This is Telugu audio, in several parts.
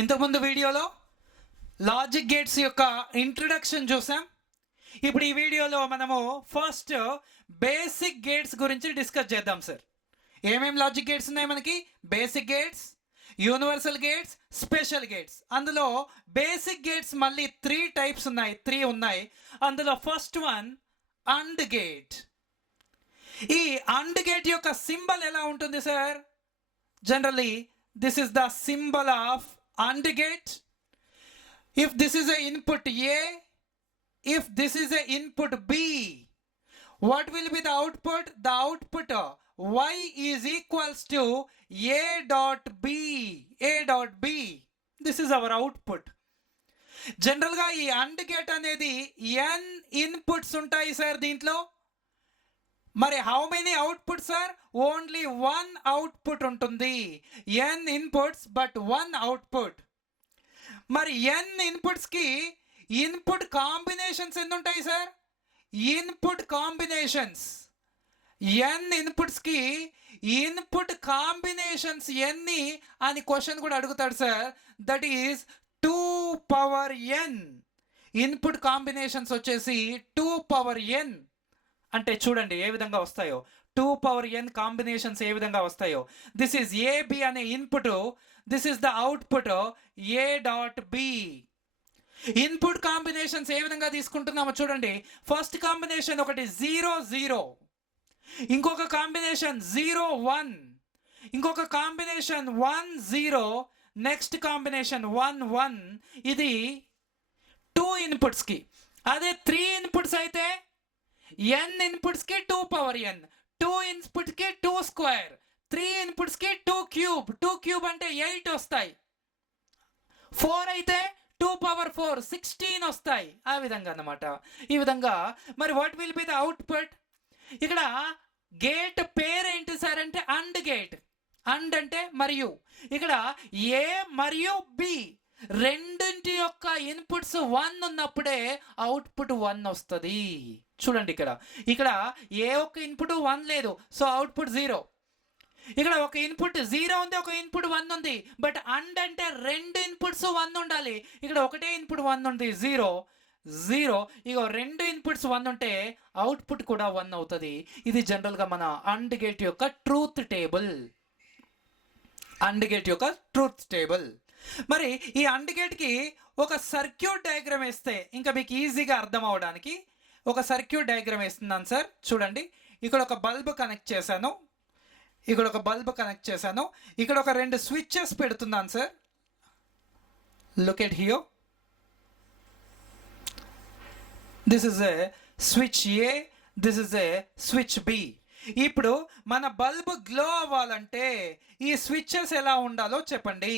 ఇంతకుముందు వీడియోలో లాజిక్ గేట్స్ యొక్క ఇంట్రడక్షన్ చూసాం. ఇప్పుడు ఈ వీడియోలో మనము ఫస్ట్ బేసిక్ గేట్స్ గురించి డిస్కస్ చేద్దాం సార్. ఏమేం లాజిక్ గేట్స్ ఉన్నాయి మనకి? Basic gates, universal gates, special gates. అందులో బేసిక్ గేట్స్ మళ్ళీ త్రీ ఉన్నాయి. అందులో ఫస్ట్ వన్ అండ్ గేట్. ఈ అండ్ గేట్ యొక్క సింబల్ ఎలా ఉంటుంది sir? Generally this is the symbol of and gate. If this is a input A, if this is a input B, what will be the output? The output Y is equals to A dot B. A dot B. This is our output. జనరల్గా ఈ అండ్ గేట్ అనేది n ఇన్పుట్స్ ఉంటాయి సార్ దీంట్లో. మరి how many output sir? Only one output ఉంటుంది. n inputs but one output. మరి n ఇన్పుట్స్కి ఇన్పుట్ కాంబినేషన్స్ ఎన్ని ఉంటాయి సార్? ఇన్పుట్ కాంబినేషన్స్ n ఇన్పుట్స్కి ఇన్పుట్ కాంబినేషన్స్ ఎన్ని అని క్వశ్చన్ కూడా అడుగుతాడు sir. That is 2 power n. Input combinations వచ్చేసి 2 పవర్ n. అంటే చూడండి ఏ విధంగా వస్తాయో. 2 పవర్ n కాంబినేషన్స్ ఏ విధంగా వస్తాయో. దిస్ ఈజ్ AB అనే input, this is the output A dot B. Input combinations ఏ విధంగా తీసుకుంటున్నామో చూడండి. ఫస్ట్ కాంబినేషన్ ఒకటి 0 0, ఇంకొక కాంబినేషన్ 0 1, ఇంకొక కాంబినేషన్ 1 0, నెక్స్ట్ కాంబినేషన్ 1 1. ఇది 2 ఇన్పుట్స్కి. అదే 3 ఇన్పుట్స్ అయితే n ఇన్పుట్స్కి 2 power n, 2 ఇన్పుట్స్కి 2 square, 3 ఇన్పుట్స్కి 2 cube. 2 cube అంటే 8 వస్తాయి. 4 అయితే 2 పవర్ 4 16 వస్తాయి. ఆ విధంగా అన్నమాట. ఈ విధంగా మరి what will be the output? ఇక్కడ గేట్ పేరు ఏంటి సార్ అంటే అండ్ గేట్. అండ్ అంటే మరియు. ఇక్కడ ఏ మరియు బి రెండింటి యొక్క ఇన్పుట్స్ 1 ఉన్నప్పుడే అవుట్పుట్ 1 వస్తుంది. చూడండి ఇక్కడ ఏ ఒక్క ఇన్పుట్ 1 లేదు, సో అవుట్పుట్ 0. ఇక్కడ ఒక ఇన్పుట్ 0 ఉంది, ఒక ఇన్పుట్ 1 ఉంది. బట్ అండ్ అంటే రెండు ఇన్పుట్స్ 1 ఉండాలి. ఇక్కడ ఒకటే ఇన్పుట్ 1 ఉంది, 0 0. ఇక రెండు ఇన్పుట్స్ 1 ఉంటే అవుట్పుట్ కూడా 1 అవుతుంది. ఇది జనరల్గా మన అండ్ గేట్ యొక్క ట్రూత్ టేబుల్. అండ్ గేట్ యొక్క ట్రూత్ టేబుల్. మరి ఈ అండ్ గేట్కి ఒక సర్క్యూట్ డయాగ్రామ్ వేస్తే ఇంకా మీకు ఈజీగా అర్థం అవడానికి ఒక సర్క్యూట్ డయాగ్రామ్ వేస్తున్నాను సార్. చూడండి, ఇక్కడ ఒక బల్బ్ కనెక్ట్ చేశాను, ఇక్కడ ఒక బల్బ్ కనెక్ట్ చేశాను, ఇక్కడ ఒక 2 స్విచ్చెస్ పెడుతున్నాను sir. Look at here. This is a switch A, this is a switch B. ఇప్పుడు మన బల్బ్ గ్లో అవ్వాలంటే ఈ స్విచ్చెస్ ఎలా ఉండాలో చెప్పండి.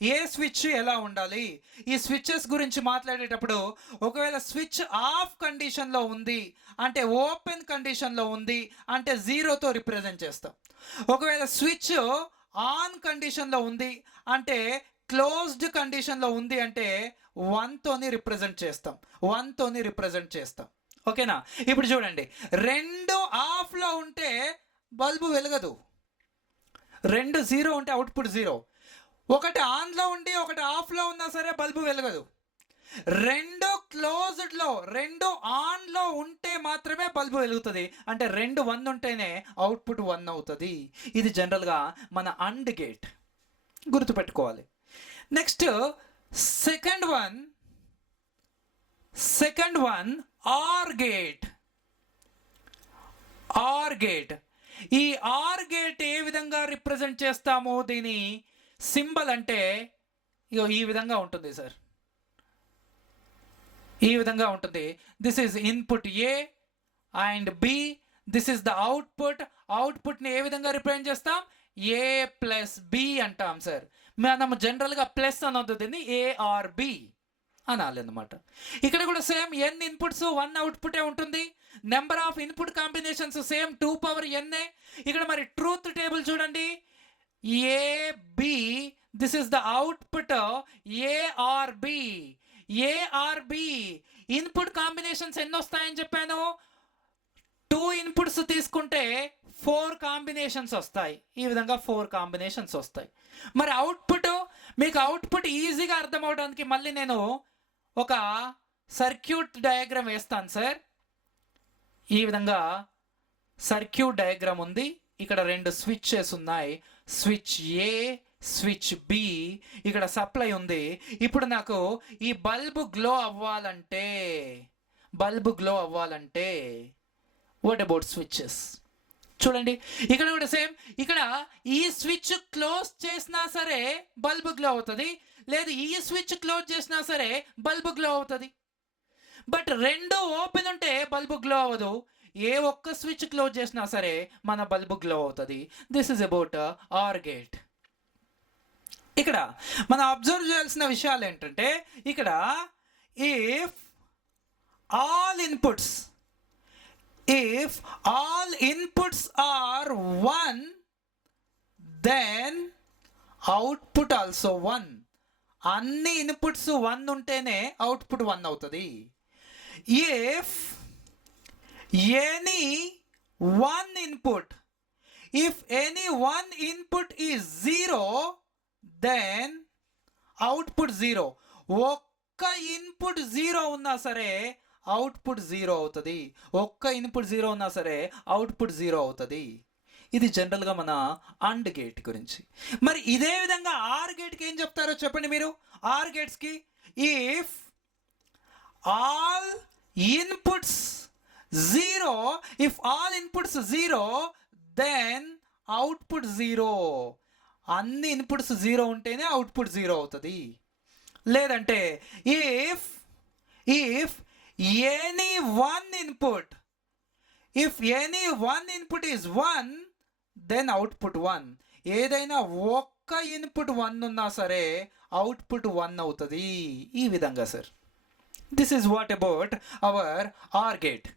ఏ స్విచ్ ఎలా ఉండాలి? ఈ స్విచ్చెస్ గురించి మాట్లాడేటప్పుడు ఒకవేళ స్విచ్ ఆఫ్ కండిషన్లో ఉంది అంటే ఓపెన్ కండిషన్లో ఉంది అంటే 0తో రిప్రజెంట్ చేస్తాం. ఒకవేళ స్విచ్ ఆన్ కండిషన్లో ఉంది అంటే క్లోజ్డ్ కండిషన్లో ఉంది అంటే 1తోని రిప్రజెంట్ చేస్తాం. 1తోని రిప్రజెంట్ చేస్తాం. ఓకేనా? ఇప్పుడు చూడండి, 2 ఆఫ్లో ఉంటే బల్బు వెలగదు. 2 0 ఉంటే అవుట్పుట్ 0. ఒకటి ఆన్లో ఉండి ఒకటి ఆఫ్లో ఉన్నా సరే బల్బు వెలగదు. 2 క్లోజ్డ్లో 2 ఆన్లో ఉంటే మాత్రమే బల్బు వెలుగుతుంది. అంటే 2 1 ఉంటేనే అవుట్పుట్ 1 అవుతుంది. ఇది జనరల్గా మన అండ్ గేట్. గుర్తుపెట్టుకోవాలి. Next second one or gate. Or gate. ఈ ఆర్ గేట్ ఏ విధంగా రిప్రజెంట్ చేస్తామో దీని సింబల్ అంటే ఈ విధంగా ఉంటుంది సార్. ఈ విధంగా ఉంటుంది. This is input A and B, this is the output. అవుట్పుట్ని ఏ విధంగా రిప్రజెంట్ చేస్తాం? ఏ ప్లస్ బి అంటాం సార్. మనం జనరల్గా ప్లస్ అనొద్దు, దీన్ని ఏఆర్బి అనాలి అన్నమాట. ఇక్కడ కూడా సేమ్ n ఇన్పుట్స్ 1 అవుట్పుటే ఉంటుంది. Number of input combinations same 2 power n. ఇక్కడ మరి ట్రూత్ టేబుల్ చూడండి. A B, this is the output A or B. A or B input combinations ఎన్ని వస్తాయని చెప్పాను? 2 ఇన్పుట్స్ తీసుకుంటే 4 కాంబినేషన్స్ వస్తాయి. ఈ విధంగా 4 కాంబినేషన్స్ వస్తాయి. మరి అవుట్పుట్ మీకు అవుట్పుట్ ఈజీగా అర్థం అవడానికి మళ్ళీ నేను ఒక సర్క్యూట్ డయాగ్రామ్ వేస్తాను సార్. ఈ విధంగా సర్క్యూట్ డయాగ్రామ్ ఉంది. ఇక్కడ 2 స్విచ్చెస్ ఉన్నాయి, స్విచ్ ఏ, స్విచ్ బి. ఇక్కడ సప్లై ఉంది. ఇప్పుడు నాకు ఈ బల్బు గ్లో అవ్వాలంటే వాట్ అబౌట్ స్విచ్చెస్? చూడండి, ఇక్కడ కూడా సేమ్. ఇక్కడ ఈ స్విచ్ క్లోజ్ చేసినా సరే బల్బు గ్లో అవుతుంది, లేదు ఈ స్విచ్ క్లోజ్ చేసినా సరే బల్బు గ్లో అవుతుంది. బట్ 2 ఓపెన్ ఉంటే బల్బు గ్లో అవ్వదు. ఏ ఒక్క స్విచ్ క్లోజ్ చేసినా సరే మన బల్బు గ్లో అవుతుంది. This is about or gate. ఇక్కడ మనం అబ్జర్వ్ చేయాల్సిన విషయాలు ఏంటంటే, ఇక్కడ if all inputs are 1, then output also 1. అన్ని ఇన్పుట్స్ 1 ఉంటేనే అవుట్పుట్ 1 అవుతుంది. If any one input is 0, then output 0. ఒక్క ఇన్పుట్ 0 ఉన్నా సరే అవుట్పుట్ 0 అవుతుంది. ఒక్క ఇన్పుట్ 0 ఉన్నా సరే అవుట్పుట్ 0 అవుతుంది. ఇది జనరల్గా మన అండ్ గేట్ గురించి. మరి ఇదే విధంగా ఆర్ గేట్కి ఏం చెప్తారో చెప్పండి మీరు. ఆర్ గేట్స్కి if all inputs 0, if all inputs 0, then output 0. అన్ని ఇన్పుట్స్ 0 ఉంటేనే అవుట్పుట్ 0 అవుతుంది. లేదంటే if any one input is 1, then output 1. ఏదైనా ఒక్క ఇన్పుట్ 1 ఉన్నా సరే అవుట్పుట్ 1 అవుతుంది. ఈ విధంగా sir. This is what about our or gate.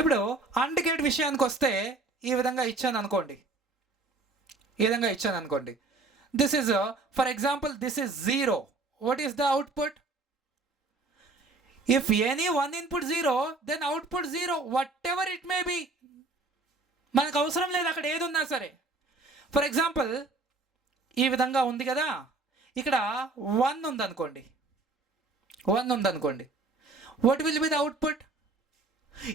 ఇప్పుడు అండ్ గేట్ విషయానికి వస్తే ఈ విధంగా ఇచ్చాను అనుకోండి. This is for example this is 0. What is the output? If any one input 0, then output 0, whatever it may be. మనకు అవసరం లేదు అక్కడ ఏది ఉన్నా సరే. ఫర్ ఎగ్జాంపుల్ ఈ విధంగా ఉంది కదా, ఇక్కడ 1 ఉందనుకోండి. What will be the output?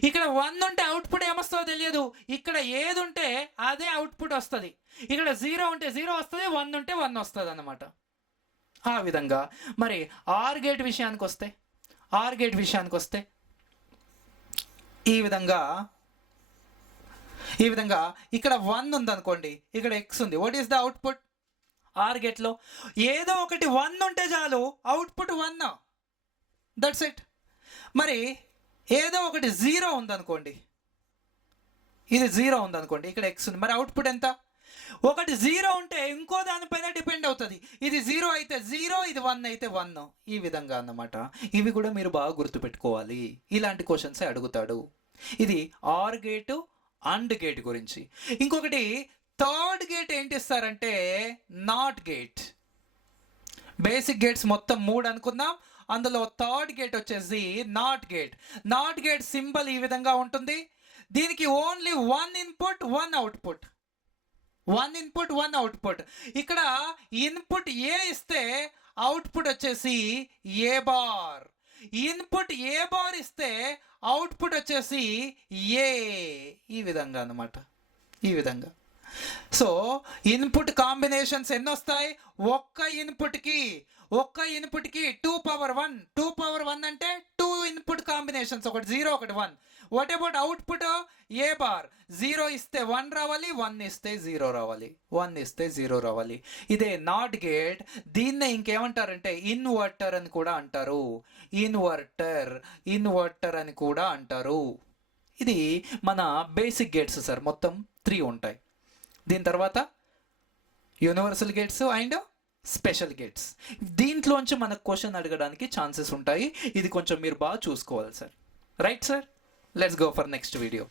ఇక్కడ 1 ఉంటే అవుట్పుట్ ఏమొస్తుందో తెలియదు. ఇక్కడ ఏది ఉంటే అదే అవుట్పుట్ వస్తుంది. ఇక్కడ 0 ఉంటే 0 వస్తుంది, 1 ఉంటే 1 వస్తుంది అన్నమాట. ఆ విధంగా మరి ఆర్ గేట్ విషయానికి వస్తే ఈ విధంగా ఇక్కడ 1 ఉందనుకోండి, ఇక్కడ x ఉంది. What is the output? OR గేట్లో ఏదో ఒకటి 1 ఉంటే చాలు, అవుట్పుట్ 1. That's it. మరి ఏదో ఒకటి 0 ఉందనుకోండి, ఇది 0 ఉందనుకోండి, ఇక్కడ x ఉంది. మరి అవుట్పుట్ ఎంత? ఒకటి 0 ఉంటే ఇంకో దానిపైన డిపెండ్ అవుతుంది. ఇది 0 అయితే 0, ఇది 1 అయితే 1. ఈ విధంగా అన్నమాట. ఇవి కూడా మీరు బాగా గుర్తుపెట్టుకోవాలి. ఇలాంటి క్వశ్చన్సే అడుగుతాడు. ఇది ఆర్ గేటు, అండ్ గేట్ గురించి. ఇంకొకటి థర్డ్ గేట్ ఏంటి ఇస్తారంటే నాట్ గేట్. బేసిక్ గేట్స్ మొత్తం 3 అనుకుందాం. అందులో థర్డ్ గేట్ వచ్చేసి not gate. Not gate symbol ఈ విధంగా ఉంటుంది. దీనికి ఓన్లీ 1 ఇన్పుట్ 1 అవుట్పుట్. ఇక్కడ ఇన్పుట్ ఏ ఇస్తే అవుట్పుట్ వచ్చేసి ఏ బార్. ఇన్పుట్ ఏ బార్ ఇస్తే అవుట్పుట్ వచ్చేసి ఏ. ఈ విధంగా అన్నమాట. సో ఇన్పుట్ కాంబినేషన్స్ ఎన్ని వస్తాయి? ఒక్క ఇన్పుట్కి 2 పవర్ 1 అంటే 2 ఇన్పుట్ కాంబినేషన్స్, ఒకటి 0 ఒకటి 1. What about output? A bar. 0 ఇస్తే 1 రావాలి, 1 ఇస్తే 0 రావాలి. ఇదే నాట్ గేట్. దీన్నే ఇంకేమంటారంటే ఇన్వర్టర్ అని కూడా అంటారు. ఇన్వర్టర్ అని కూడా అంటారు. ఇది మన బేసిక్ గేట్స్ సార్. మొత్తం 3 ఉంటాయి. దీని తర్వాత universal gates and special gates. దీంట్లోంచి మనకు క్వశ్చన్ అడగడానికి ఛాన్సెస్ ఉంటాయి. ఇది కొంచెం మీరు బాగా చూసుకోవాలి sir. Right sir, let's go for next video.